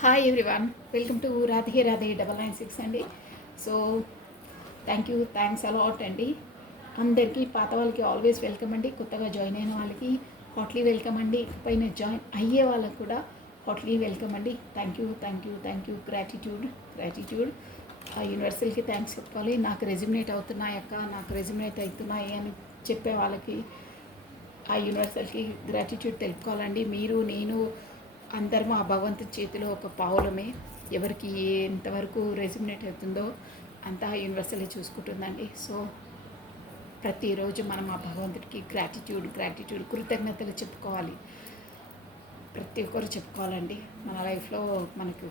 Hi everyone, welcome to Radhe Radhe 996 అండి. So thanks a lot అండి. అందరికీ పాత వాళ్ళకి ఆల్వేస్ వెల్కమ్ అండి. కొత్తగా జాయిన్ అయిన వాళ్ళకి హాట్లీ వెల్కమ్ అండి. పైన జాయిన్ అయ్యే వాళ్ళకు కూడా హాట్లీ వెల్కమ్ అండి. Thank you gratitude. ఆ యూనివర్సల్కి థ్యాంక్స్ చెప్పుకోవాలి. నాకు రెజ్యుమినేట్ అవుతున్నాయి అని చెప్పే వాళ్ళకి ఆ యూనివర్సల్కి గ్రాటిట్యూడ్ తెలుపుకోవాలండి. మీరు నేను అందరం ఆ భగవంతుని చేతిలో ఒక పావులమే. ఎవరికి ఎంతవరకు రెజ్యుమినేట్ అవుతుందో అంతా యూనివర్సల్లీ చూసుకుంటుందండి. సో ప్రతిరోజు మనం ఆ భగవంతుడికి గ్రాటిట్యూడ్ కృతజ్ఞతలు చెప్పుకోవాలి. ప్రతి ఒక్కరు చెప్పుకోవాలండి మన లైఫ్లో మనకు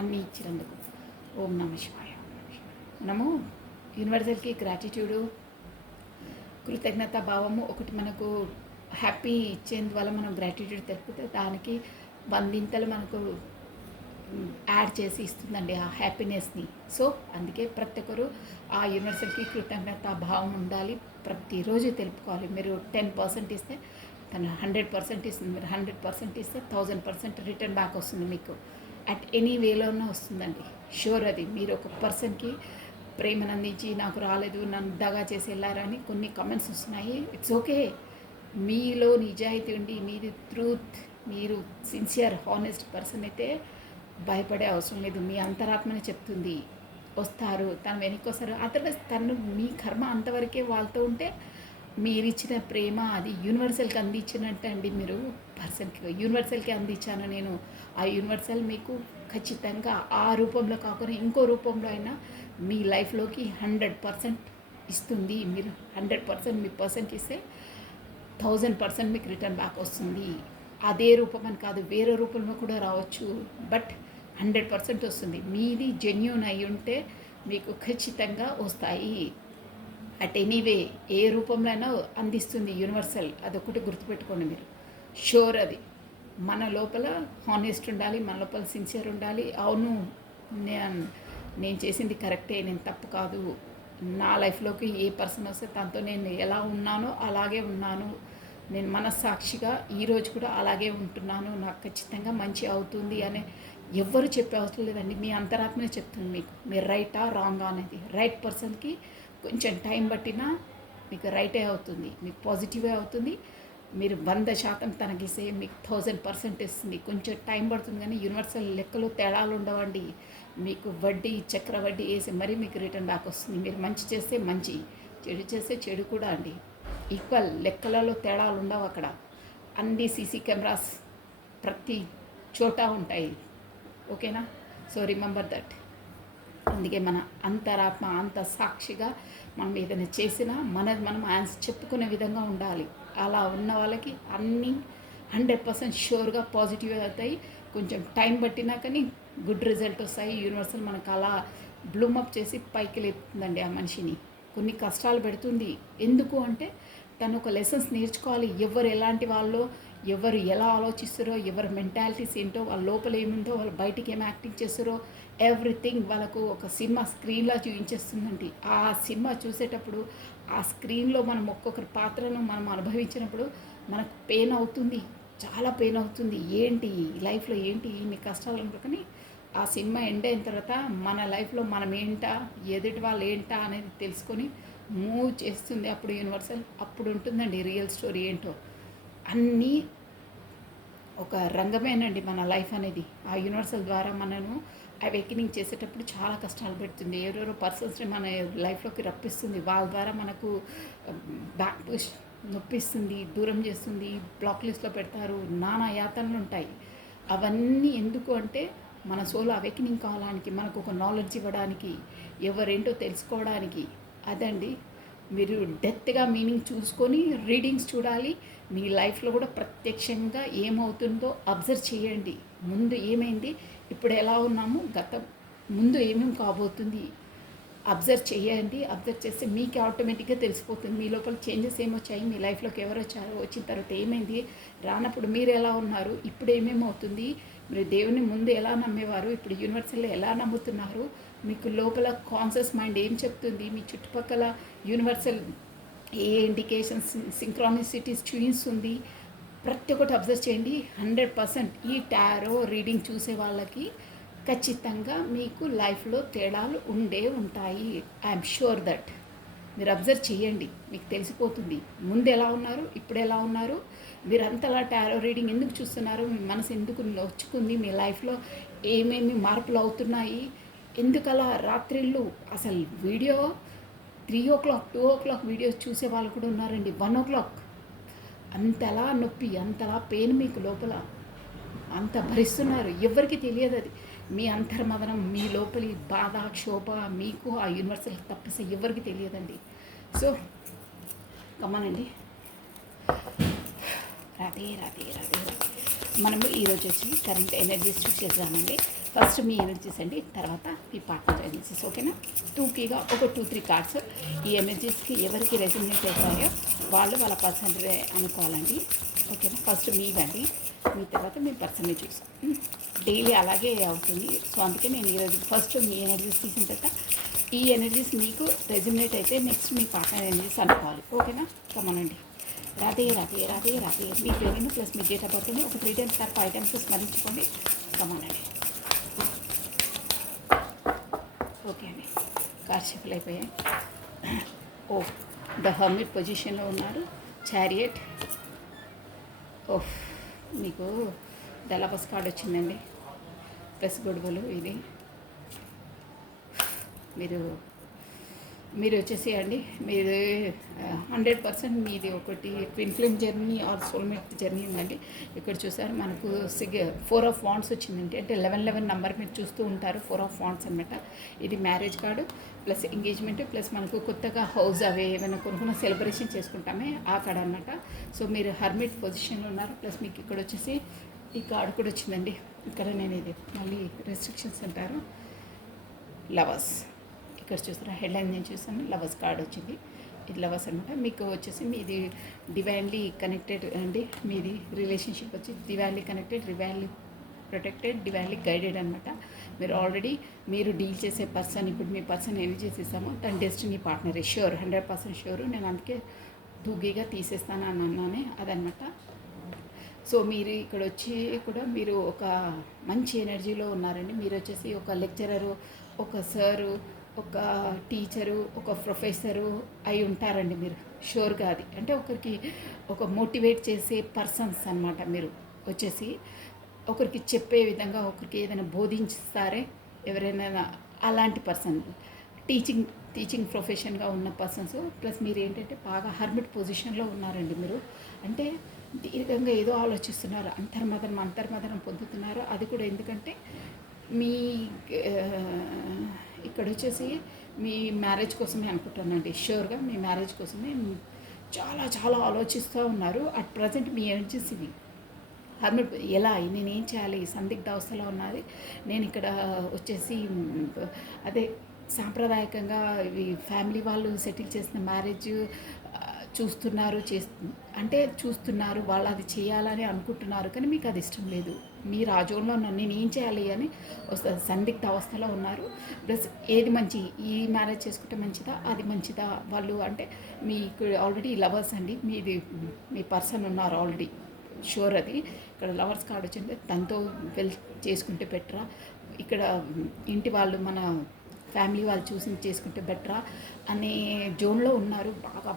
అన్నీ ఇచ్చినందుకు. ఓం నమ శివాయ. మనము యూనివర్సల్కి గ్రాటిట్యూడు కృతజ్ఞత భావము ఒకటి మనకు హ్యాపీ ఇచ్చేందువల్ల మనం గ్రాటిట్యూడ్ తెలిపితే దానికి వందింతలు మనకు యాడ్ చేసి ఇస్తుందండి ఆ హ్యాపీనెస్ని. సో అందుకే ప్రతి ఒక్కరు ఆ యూనివర్సల్కి కృతజ్ఞత భావం ఉండాలి. ప్రతిరోజు తెలుపుకోవాలి. మీరు 10% ఇస్తే తను 100% ఇస్తుంది. మీరు 100% ఇస్తే 1000% రిటర్న్ బ్యాక్ వస్తుంది మీకు. అట్ ఎనీ వేలోనే వస్తుందండి. షూర్ అది. మీరు ఒక పర్సన్కి ప్రేమను అందించి నాకు రాలేదు, నన్ను దగా చేసి వెళ్ళారని కొన్ని కామెంట్స్ వస్తున్నాయి. It's okay. మీలో నిజాయితీ ఉండి మీది ట్రూత్, మీరు సిన్సియర్ హానెస్ట్ పర్సన్ అయితే భయపడే అవసరం లేదు. మీ అంతరాత్మనే చెప్తుంది వస్తారు, తను వెనక్కి వస్తారు. అదర్వైజ్ తను మీ కర్మ అంతవరకే వాళ్ళతో ఉంటే మీరు ఇచ్చిన ప్రేమ అది యూనివర్సల్కి అందించినట్టు అండి. మీరు పర్సన్కి యూనివర్సల్కి అందించాను నేను. ఆ యూనివర్సల్ మీకు ఖచ్చితంగా ఆ రూపంలో కాకుండా ఇంకో రూపంలో అయినా మీ లైఫ్లోకి 100% ఇస్తుంది. మీరు 100% మీ పర్సన్కి ఇస్తే 1000% మీకు రిటర్న్ బ్యాక్ వస్తుంది. అదే రూపం అని కాదు, వేరే రూపంలో కూడా రావచ్చు, బట్ 100% వస్తుంది. మీది జెన్యూన్ అయి ఉంటే మీకు ఖచ్చితంగా వస్తాయి. అట్ ఎనీవే ఏ రూపంలో అయినా అందిస్తుంది యూనివర్సల్. అదొకటి గుర్తుపెట్టుకోండి మీరు. షూర్ అది. మన లోపల హానెస్ట్ ఉండాలి, మన లోపల సిన్సియర్ ఉండాలి. అవును, నేను చేసింది కరెక్టే, నేను తప్పు కాదు. నా లైఫ్లోకి ఏ పర్సన్ వస్తే తనతో నేను ఎలా ఉన్నానో అలాగే ఉన్నాను. నేను మనస్సాక్షిగా ఈరోజు కూడా అలాగే ఉంటున్నాను. నాకు ఖచ్చితంగా మంచి అవుతుంది అనే ఎవ్వరు చెప్పే అవసరం లేదండి. మీ అంతరాత్మనే చెప్తుంది మీకు మీరు రైటా రాంగా అనేది. రైట్ పర్సన్కి కొంచెం టైం పట్టినా మీకు రైటే అవుతుంది, మీకు పాజిటివే అవుతుంది. మీరు 100% తనకిస్తే మీకు 1000% ఇస్తుంది. కొంచెం టైం పడుతుంది కానీ యూనివర్సల్ లెక్కలు తేడాలు ఉండవండి. మీకు వడ్డీ చక్రవడ్డీ వేసి మరీ మీకు రిటర్న్ బ్యాక్ వస్తుంది. మీరు మంచి చేస్తే మంచి, చెడు చేస్తే చెడు కూడా అండి. ఈక్వల్ లెక్కలలో తేడాలు ఉండవు అక్కడ. అన్ని సీసీ కెమెరాస్ ప్రతి చోట ఉంటాయి. ఓకేనా? So remember that. అందుకే మన అంతరాత్మ అంత సాక్షిగా మనం ఏదైనా చేసినా మనం ఆన్సర్ చెప్పుకునే విధంగా ఉండాలి. అలా ఉన్న వాళ్ళకి అన్నీ 100% షూర్గా పాజిటివ్ అవుతాయి. కొంచెం టైం పట్టినా కానీ గుడ్ రిజల్ట్ వస్తాయి. యూనివర్సల్ మనకు అలా బ్లూమప్ చేసి పైకి లేపుతుందండి ఆ మనిషిని. కొన్ని కష్టాలు పెడుతుంది. ఎందుకు అంటే తను ఒక లెసన్స్ నేర్చుకోవాలి. ఎవరు ఎలాంటి వాళ్ళో, ఎవరు ఎలా ఆలోచిస్తారో, ఎవరి మెంటాలిటీస్ ఏంటో, వాళ్ళ లోపల ఏముందో, వాళ్ళు బయటికి ఏం యాక్టింగ్ చేస్తారో, ఎవ్రీథింగ్ వాళ్ళకు ఒక సినిమా స్క్రీన్లో చూపించేస్తుందండి. ఆ సినిమా చూసేటప్పుడు ఆ స్క్రీన్లో మనం ఒక్కొక్కరి పాత్రను మనం అనుభవించినప్పుడు మనకు పెయిన్ అవుతుంది, చాలా పెయిన్ అవుతుంది. ఏంటి లైఫ్లో ఏంటి ఇన్ని కష్టాలు అనుకోని ఆ సినిమా ఎండ్ అయిన తర్వాత మన లైఫ్లో మనం ఏంటా, ఎదుటి వాళ్ళు ఏంటా అనేది తెలుసుకొని మూవ్ చేస్తుంది. అప్పుడు యూనివర్సల్ అప్పుడు ఉంటుందండి రియల్ స్టోరీ ఏంటో. అన్నీ ఒక రంగమేనండి మన లైఫ్ అనేది. ఆ యూనివర్సల్ ద్వారా మనను అవేకనింగ్ చేసేటప్పుడు చాలా కష్టాలు పెడుతుంది. ఎవరెవరో పర్సన్స్ని మన లైఫ్లోకి రప్పిస్తుంది. వాళ్ళ ద్వారా మనకు బ్యాక్ పుష్ నొప్పిస్తుంది, దూరం చేస్తుంది, బ్లాక్ లిస్ట్లో పెడతారు, నానా యాతనలు ఉంటాయి. అవన్నీ ఎందుకు అంటే మన సోల్ అవేకనింగ్ కావడానికి, మనకు ఒక నాలెడ్జ్ ఇవ్వడానికి, ఎవరేంటో తెలుసుకోవడానికి. అదండి. మీరు డెప్త్గా మీనింగ్ చూసుకొని రీడింగ్స్ చూడాలి. మీ లైఫ్లో కూడా ప్రత్యక్షంగా ఏమవుతుందో అబ్జర్వ్ చేయండి. ముందు ఏమైంది, ఇప్పుడు ఎలా ఉన్నాము, ముందు ఏమేమి కాబోతుంది అబ్జర్వ్ చేయండి. అబ్జర్వ్ చేస్తే మీకు ఆటోమేటిక్గా తెలిసిపోతుంది మీ లోపల చేంజెస్ ఏమొచ్చాయి, మీ లైఫ్లోకి ఎవరు వచ్చారో, వచ్చిన తర్వాత ఏమైంది, రానప్పుడు మీరు ఎలా ఉన్నారు, ఇప్పుడు ఏమేమి అవుతుంది, మీరు దేవుని ముందు ఎలా నమ్మేవారు, ఇప్పుడు యూనివర్సల్లో ఎలా నమ్ముతున్నారు, మీకు లోపల కాన్షియస్ మైండ్ ఏం చెప్తుంది, మీ చుట్టుపక్కల యూనివర్సల్ ఏ ఇండికేషన్స్ సింక్రానిసిటీస్ చూపిస్తుంది, ప్రతి ఒక్కటి అబ్జర్వ్ చేయండి. 100% ఈ టారో రీడింగ్ చూసే వాళ్ళకి ఖచ్చితంగా మీకు లైఫ్లో తేడాలు ఉండే ఉంటాయి. I'm sure that. మీరు అబ్జర్వ్ చేయండి, మీకు తెలిసిపోతుంది. ముందు ఎలా ఉన్నారు, ఇప్పుడు ఎలా ఉన్నారు, మీరు అంతలా టారో రీడింగ్ ఎందుకు చూస్తున్నారు, మీ మనసు ఎందుకు నొచ్చుకుంది, మీ లైఫ్లో ఏమేమి మార్పులు అవుతున్నాయి, ఎందుకలా రాత్రిళ్ళు అసలు వీడియో 3 o'clock 2 o'clock వీడియోస్ చూసే వాళ్ళు కూడా ఉన్నారండి. 1 o'clock అంతలా నొప్పి, అంతలా పెయిన్ మీకు లోపల అంత భరిస్తున్నారు. ఎవరికి తెలియదు అది. మీ అంతర్మదనం, మీ లోపలి బాధ, క్షోభ మీకు ఆ యూనివర్సల్ తప్పిస్తే ఎవరికి తెలియదండి. సో కమ్మనండి, రాదే రాదే రాదే రాదే. మనము ఈరోజు వచ్చి కరెంట్ ఎనర్జీస్ చూసేద్దామండి. ఫస్ట్ మీ ఎనర్జీస్ అండి, తర్వాత మీ పార్ట్నర్ ఎనర్జీస్. ఓకేనా? టూకీగా ఒక 2-3 కార్డ్స్ ఈ ఎనర్జీస్కి ఎవరికి రెసినేట్ అవుతాయో వాళ్ళు వాళ్ళ పర్సన్ అనుకోవాలండి. ఓకేనా? ఫస్ట్ మీదండి, మీ తర్వాత మీ పర్సన్ని చూసాం. డైలీ అలాగే అవుతుంది. సో అందుకే నేను ఈరోజు ఫస్ట్ మీ ఎనర్జీస్ తీసిన తర్వాత ఈ ఎనర్జీస్ మీకు రెసినేట్ అయితే నెక్స్ట్ మీ పార్ట్నర్ ఎనర్జీస్ అనుకోవాలి. ఓకేనా? కమనండి. రాధే రాధే రాధే రాధే. మీ పేరును ప్లస్ మీ డేట్ ఆఫ్ బర్త్ని ఒక 3 times 5 times స్మరించుకోండి. కమనండి. ఓకే అండి, కార్ షిఫ్ట్ అయిపోయాయి. ఓ, ద హర్మిట్ పొజిషన్లో ఉన్నారు. చారియట్. ఓహ్, మీకు దళపస్ కార్డ్ వచ్చిందండి. ప్లస్ గొడవలు. ఇది మీరు వచ్చేసి అండి, మీరు 100% మీది ఒకటి twin flame journey or soulmate journey ఉందండి. ఇక్కడ చూసారు మనకు 4 of Wands వచ్చిందండి. అంటే 11 నెంబర్ మీరు చూస్తూ ఉంటారు. 4 of Wands అనమాట. ఇది marriage card plus engagement plus మనకు కొత్తగా హౌస్ అవే ఏమైనా కొనుక్కున్న సెలబ్రేషన్ చేసుకుంటామే ఆ కార్డు అనమాట. సో మీరు హర్మిట్ పొజిషన్లో ఉన్నారు. ప్లస్ మీకు ఇక్కడ వచ్చేసి ఈ కార్డు కూడా వచ్చిందండి. ఇక్కడ నేను ఇది మళ్ళీ రెస్ట్రిక్షన్స్ అంటారు. లవర్స్ ఇక్కడ చూస్తారా, హెడ్లైన్ నేను చూసాను. లవర్స్ కార్డ్ వచ్చింది. ఇది లవర్స్ అనమాట. మీకు వచ్చేసి మీది డివైన్లీ కనెక్టెడ్ అండి. మీది రిలేషన్షిప్ వచ్చి divinely connected, divinely protected, divinely guided అనమాట. మీరు ఆల్రెడీ మీరు డీల్ చేసే పర్సన్, ఇప్పుడు మీ పర్సన్ ఏమి చేసేసామో తన డెస్టినీ పార్ట్నరే. షూర్, 100% షూరు. నేను అందుకే దూగిగా తీసేస్తాను అని అన్నానే అదనమాట. సో మీరు ఇక్కడ వచ్చి కూడా మీరు ఒక మంచి ఎనర్జీలో ఉన్నారండి. మీరు వచ్చేసి ఒక లెక్చరరు, ఒక సారు, ఒక టీచరు, ఒక ప్రొఫెసరు అయి ఉంటారండి మీరు. షూర్గా అది అంటే ఒకరికి ఒక మోటివేట్ చేసే పర్సన్స్ అనమాట. మీరు వచ్చేసి ఒకరికి చెప్పే విధంగా, ఒకరికి ఏదైనా బోధించారే ఎవరైనా అలాంటి పర్సన్. టీచింగ్ ప్రొఫెషన్గా ఉన్న పర్సన్స్. ప్లస్ మీరు ఏంటంటే బాగా హర్మిట్ పొజిషన్లో ఉన్నారండి. మీరు అంటే దీర్ఘంగా ఏదో ఆలోచిస్తున్నారు, అంతర్మదనం పొందుతున్నారు. అది కూడా ఎందుకంటే మీ ఇక్కడ వచ్చేసి మీ మ్యారేజ్ కోసమే అనుకుంటానండి. షూర్గా మీ మ్యారేజ్ కోసమే చాలా చాలా ఆలోచిస్తూ ఉన్నారు. అట్ ప్రజెంట్ మీ ఎనర్జీస్ ఇవి. హర్మిట్ ఎలా నేనేం చేయాలి సందిగ్ధ అవస్థలో ఉన్నది. నేను ఇక్కడ వచ్చేసి అదే సాంప్రదాయకంగా ఇవి ఫ్యామిలీ వాళ్ళు సెటిల్ చేసిన మ్యారేజ్ చూస్తున్నారు వాళ్ళు అది చేయాలని అనుకుంటున్నారు, కానీ మీకు అది ఇష్టం లేదు. మీరు ఆ జోన్లో ఉన్నారు, నేను ఏం చేయాలి అని వస్తుంది. సందిగ్ధ అవస్థలో ఉన్నారు. ప్లస్ ఏది మంచి, ఈ మ్యారేజ్ చేసుకుంటే మంచిదా, అది మంచిదా, వాళ్ళు అంటే మీకు ఆల్రెడీ లవర్స్ అండి. మీ పర్సన్ ఉన్నారు ఆల్రెడీ. షూర్ అది. ఇక్కడ లవర్స్ కార్డ్ వచ్చింది. తనతో చేసుకుంటే బెటరా, ఇక్కడ ఇంటి వాళ్ళు మన ఫ్యామిలీ వాళ్ళు చూసి చేసుకుంటే బెటరా అనే జోన్లో ఉన్నారు.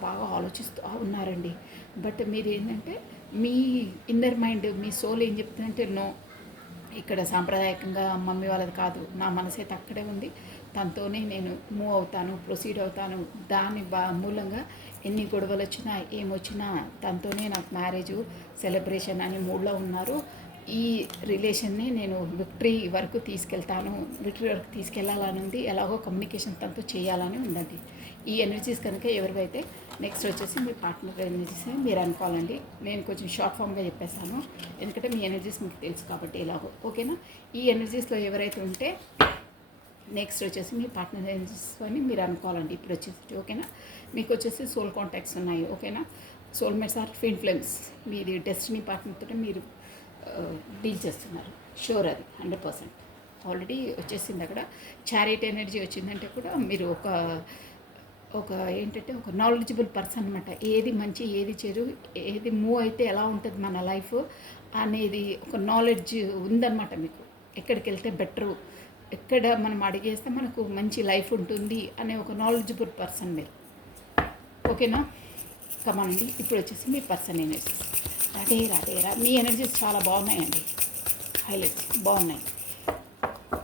బాగా ఆలోచిస్తూ ఉన్నారండి. బట్ మీరు ఏంటంటే మీ ఇన్నర్ మైండ్, మీ సోల్ ఏం చెప్తుందంటే నో, ఇక్కడ సాంప్రదాయకంగా మమ్మీ వాళ్ళది కాదు, నా మనసు అయితే అక్కడే ఉంది, తనతోనే నేను మూవ్ అవుతాను, ప్రొసీడ్ అవుతాను. దాని మూలంగా ఎన్ని గొడవలు వచ్చినా ఏమొచ్చినా తనతోనే నాకు మ్యారేజు సెలబ్రేషన్ అని మూడ్లో ఉన్నారు. ఈ రిలేషన్ని నేను విక్టరీ వరకు తీసుకెళ్ళాలని ఉంది. ఎలాగో కమ్యూనికేషన్ తనతో చేయాలని ఉందండి. ఈ ఎనర్జీస్ కనుక ఎవరివైతే నెక్స్ట్ వచ్చేసి మీ పార్ట్నర్ ఎనర్జీస్ మీరు అనుకోవాలండి. నేను కొంచెం షార్ట్ ఫామ్గా చెప్పేశాను, ఎందుకంటే మీ ఎనర్జీస్ మీకు తెలుసు కాబట్టి ఎలాగో. ఓకేనా? ఈ ఎనర్జీస్లో ఎవరైతే ఉంటే నెక్స్ట్ వచ్చేసి మీ పార్ట్నర్ ఎనర్జీస్ అని మీరు అనుకోవాలండి ఇప్పుడు వచ్చేసి. ఓకేనా? మీకు వచ్చేసి సోల్ కాంటాక్ట్స్ ఉన్నాయి. ఓకేనా? Soulmates or twin flames. మీది డెస్టినీ పార్ట్నర్తో మీరు డీల్ చేస్తున్నారు. షూర్ అది 100% ఆల్రెడీ వచ్చేసింది. అక్కడ చారిటీ ఎనర్జీ వచ్చిందంటే కూడా మీరు ఒక ఏంటంటే ఒక నాలెడ్జబుల్ పర్సన్ అనమాట. ఏది మంచి, ఏది చెడు, ఏది మూవ్ అయితే ఎలా ఉంటుంది మన లైఫ్ అనేది ఒక నాలెడ్జ్ ఉందన్నమాట మీకు. ఎక్కడికి వెళ్తే బెటరు, ఎక్కడ మనం అడిగేస్తే మనకు మంచి లైఫ్ ఉంటుంది అనే ఒక నాలెడ్జబుల్ పర్సన్ మీరు. ఓకేనా? కమానండి. ఇప్పుడు వచ్చేసి మీ పర్సన్ ఎనర్జీస్. రాధే రాధే రా. మీ ఎనర్జీస్ చాలా బాగున్నాయండి, హైలైట్స్ బాగున్నాయి.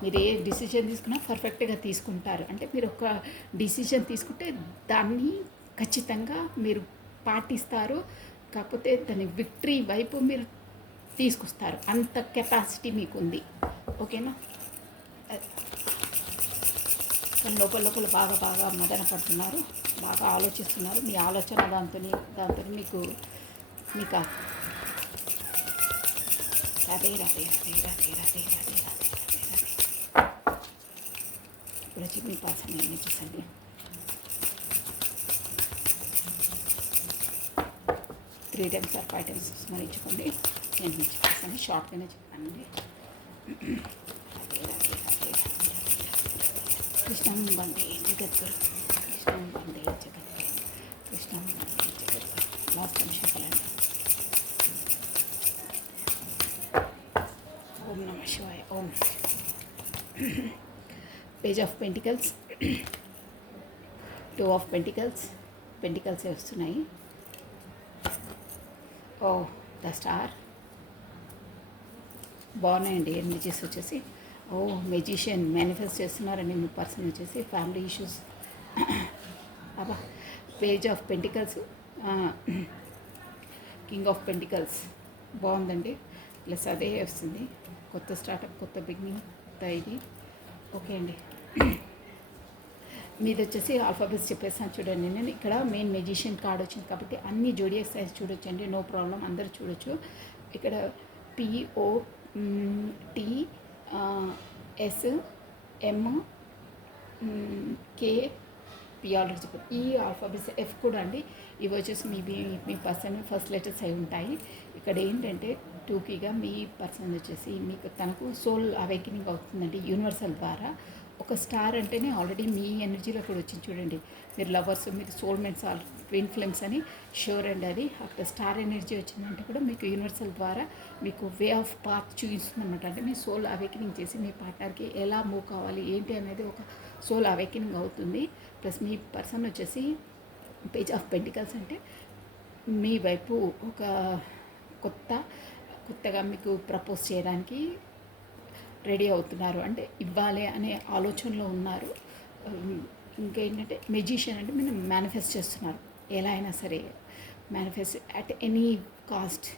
మీరు ఏ డిసిజన్ తీసుకున్నా పర్ఫెక్ట్గా తీసుకుంటారు. అంటే మీరు ఒక డిసిజన్ తీసుకుంటే దాన్ని ఖచ్చితంగా మీరు పాటిస్తారు. కాకపోతే దాని విక్టరీ వైపు మీరు తీసుకొస్తారు. అంత కెపాసిటీ మీకు ఉంది. ఓకేనా? కానీ లోపల లోపల బాగా బాగా మదన పడుతున్నారు, బాగా ఆలోచిస్తున్నారు. మీ ఆలోచన దాంతో మీకు మీకు రాధే రాధే రాధే రాధే రాధే రాధే రాధే. ఇప్పుడు వచ్చి మీ పర్సన్ ఏం చేసండి. 3 times ఆర్ 5 times స్మరించుకోండి. నేను మీకు చెప్పేసాను, షార్ట్గానే చెప్పానండి. కృష్ణం వందే జగద్గురు, కృష్ణం వందే జగద్గురు, కృష్ణం వందే జగద్గురు. లాస్ట్ టైం చెప్పాలండి. Om Namah Shivaya. Om. Page of pentacles, 2 of pentacles, pentacles వస్తున్నాయి. ఓ ద స్టార్. బాగున్నాయండి ఎనర్జీస్ వచ్చేసి. ఓ మెజిషియన్ మేనిఫెస్ట్ చేస్తున్నారండి మీ పర్సన్ వచ్చేసి. Family issues. అబ్బా. Page of pentacles, king of pentacles బాగుందండి. ప్లస్ అదే వస్తుంది, కొత్త స్టార్టప్, కొత్త బిగినింగ్, కొత్త ఇది. ఓకే అండి. మీది వచ్చేసి ఆల్ఫాబెట్స్ చెప్పేసాను చూడండి. నేను ఇక్కడ మెయిన్ మెజిషియన్ కార్డ్ వచ్చింది కాబట్టి అన్ని జోడియాక్ సైజ్ చూడొచ్చండి, నో ప్రాబ్లం, అందరూ చూడొచ్చు. ఇక్కడ PO T S M K P already చెప్పారు. ఈ ఆల్ఫాబెట్స్ F కూడా అండి. ఇవి వచ్చేసి మీ పర్సన్ ఫస్ట్ లెటర్స్ అయి ఉంటాయి. ఇక్కడ ఏంటంటే టూకీగా మీ పర్సన్ వచ్చేసి మీకు తనకు సోల్ అవేకనింగ్ అవుతుందండి యూనివర్సల్ ద్వారా. ఒక స్టార్ అంటేనే ఆల్రెడీ మీ ఎనర్జీలో కూడా వచ్చింది చూడండి. మీరు లవర్స్, మీరు సోల్మేట్స్, ట్విన్ ఫ్లేమ్స్ అని షూర్ అండి. అది అక్కడ స్టార్ ఎనర్జీ వచ్చిందంటే కూడా మీకు యూనివర్సల్ ద్వారా మీకు వే ఆఫ్ పాత్ చూపిస్తుంది అనమాట. అంటే మీ సోల్ అవేకనింగ్ చేసి మీ పార్ట్నర్కి ఎలా మూవ్ కావాలి ఏంటి అనేది ఒక సోల్ అవేకనింగ్ అవుతుంది. ప్లస్ మీ పర్సన్ వచ్చేసి పేజ్ ఆఫ్ పెంటికల్స్ అంటే మీ వైపు ఒక కొత్తగా మీకు ప్రపోజ్ చేయడానికి రెడీ అవుతున్నారు, అంటే ఇవ్వాలి అనే ఆలోచనలో ఉన్నారు. ఇంకేంటంటే మెజిషియన్ అంటే మీరు మేనిఫెస్ట్ చేస్తున్నారు, ఎలా అయినా సరే మేనిఫెస్ట్ అట్ ఎనీ కాస్ట్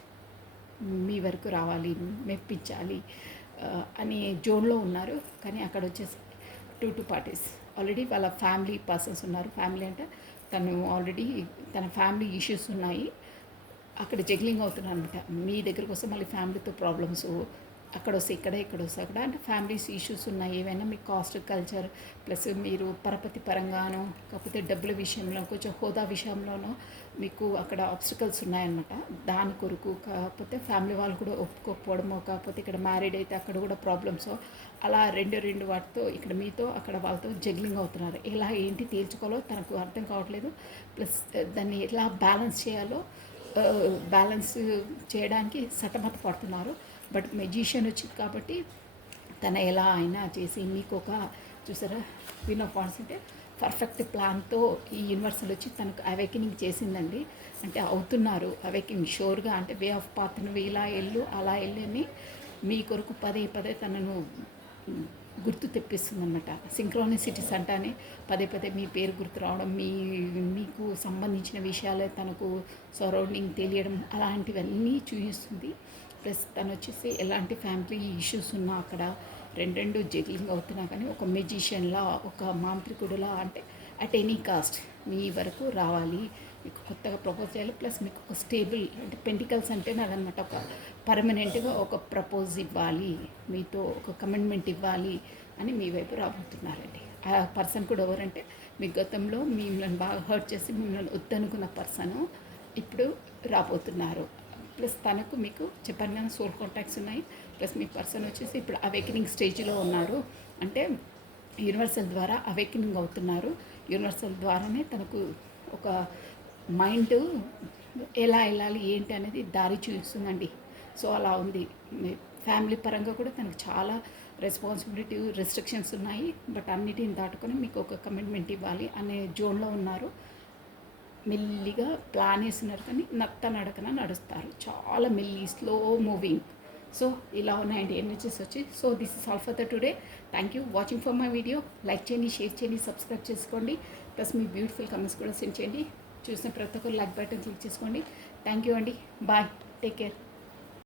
మీ వరకు రావాలి, మెప్పించాలి అనే జోన్లో ఉన్నారు. కానీ అక్కడ వచ్చేసి 2 పార్టీస్ ఆల్రెడీ వాళ్ళ ఫ్యామిలీ పర్సన్స్ ఉన్నారు. ఫ్యామిలీ అంటే తను ఆల్రెడీ తన ఫ్యామిలీ ఇష్యూస్ ఉన్నాయి, అక్కడ జగ్లింగ్ అవుతున్నారు అనమాట. మీ దగ్గరకు వస్తే మళ్ళీ ఫ్యామిలీతో ప్రాబ్లమ్స్, అక్కడ వస్తే ఇక్కడ వస్తే అక్కడ, అంటే ఫ్యామిలీస్ ఇష్యూస్ ఉన్నాయి. ఏవైనా మీ కాస్ట్, కల్చర్, ప్లస్ మీరు పరపతి పరంగానో కాకపోతే డబ్బుల విషయంలో, కొంచెం హోదా విషయంలోనో మీకు అక్కడ ఆబ్స్టికల్స్ ఉన్నాయన్నమాట. దాని కొరకు కాకపోతే ఫ్యామిలీ వాళ్ళు కూడా ఒప్పుకోకపోవడమో, కాకపోతే ఇక్కడ మ్యారీడ్ అయితే అక్కడ కూడా ప్రాబ్లమ్స్, అలా రెండు వాటితో ఇక్కడ మీతో అక్కడ వాళ్ళతో జగ్లింగ్ అవుతున్నారు. ఎలా ఏంటి తేల్చుకోవాలో తనకు అర్థం కావట్లేదు. ప్లస్ దాన్ని ఎలా బ్యాలెన్స్ చేయాలో బ్యాలెన్స్ చేయడానికి సతమత పడుతున్నారు. బట్ మెజిషియన్ వచ్చింది కాబట్టి తన ఎలా అయినా చేసి మీకు ఒక చూసారా క్వీన్ ఆఫ్ వాండ్స్ అంటే పర్ఫెక్ట్ ప్లాన్తో ఈ యూనివర్సల్ వచ్చి తనకు అవేకనింగ్ చేసిందండి. అంటే అవుతున్నారు అవేకనింగ్ షోర్గా. అంటే వే ఆఫ్ పాత్ నువ్వు ఇలా వెళ్ళు అలా వెళ్ళని మీ కొరకు పదే తనను గుర్తు తెప్పిస్తుంది అనమాట. సింక్రోనిసిటీస్ అంటానే పదే మీ పేరు గుర్తు రావడం, మీకు సంబంధించిన విషయాలే తనకు సరౌండింగ్ తెలియడం, అలాంటివన్నీ చూపిస్తుంది. ప్లస్ తను వచ్చేసి ఎలాంటి ఫ్యామిలీ ఇష్యూస్ ఉన్నా అక్కడ రెండు జగ్లింగ్ అవుతున్నా కానీ ఒక మెజిషియన్లా, ఒక మాంత్రికుడులా, అంటే అట్ ఎనీ కాస్ట్ మీ వరకు రావాలి, మీకు కొత్తగా ప్రపోజ్ చేయాలి. ప్లస్ మీకు ఒక స్టేబుల్, అంటే పెంటికల్స్ అంటేనే అదనమాట, ఒక పర్మనెంట్గా ఒక ప్రపోజ్ ఇవ్వాలి, మీతో ఒక కమిట్మెంట్ ఇవ్వాలి అని మీ వైపు రాబోతున్నారండి. ఆ పర్సన్ కూడా ఎవరంటే మీ గతంలో మిమ్మల్ని బాగా హర్ట్ చేసి మిమ్మల్ని వద్దనుకున్న పర్సను ఇప్పుడు రాబోతున్నారు. ప్లస్ తనకు మీకు చెప్పాను కానీ సోల్ కాంటాక్ట్స్ ఉన్నాయి. ప్లస్ మీ పర్సన్ వచ్చేసి ఇప్పుడు అవేకనింగ్ స్టేజ్లో ఉన్నారు. అంటే యూనివర్సల్ ద్వారా అవేకనింగ్ అవుతున్నారు. యూనివర్సల్ ద్వారానే తనకు ఒక మైండ్ ఎలా వెళ్ళాలి ఏంటి అనేది దారి చూపిస్తుందండి. సో అలా ఉంది. ఫ్యామిలీ పరంగా కూడా తనకు చాలా రెస్పాన్సిబిలిటీ రెస్ట్రిక్షన్స్ ఉన్నాయి. బట్ అన్నిటిని దాటుకొని మీకు ఒక కమిట్మెంట్ ఇవ్వాలి అనే జోన్లో ఉన్నారు. మెల్లిగా ప్లాన్ వేస్తున్నారు కానీ నత్త నడకన నడుస్తారు. చాలా మెల్లి స్లో మూవింగ్. సో ఇలా ఉన్నాయండి ఎనర్జీస్ వచ్చి. So this is all for the today. Thank you watching for my video. Like చేయండి, షేర్ చేయండి, సబ్స్క్రైబ్ చేసుకోండి. ప్లస్ మీ బ్యూటిఫుల్ కమెంట్స్ కూడా సెండ్ చేయండి. చూసిన ప్రతి ఒక్కరు లైక్ బటన్ క్లిక్ చేసుకోండి. థ్యాంక్ యూ అండి. బాయ్. Take care.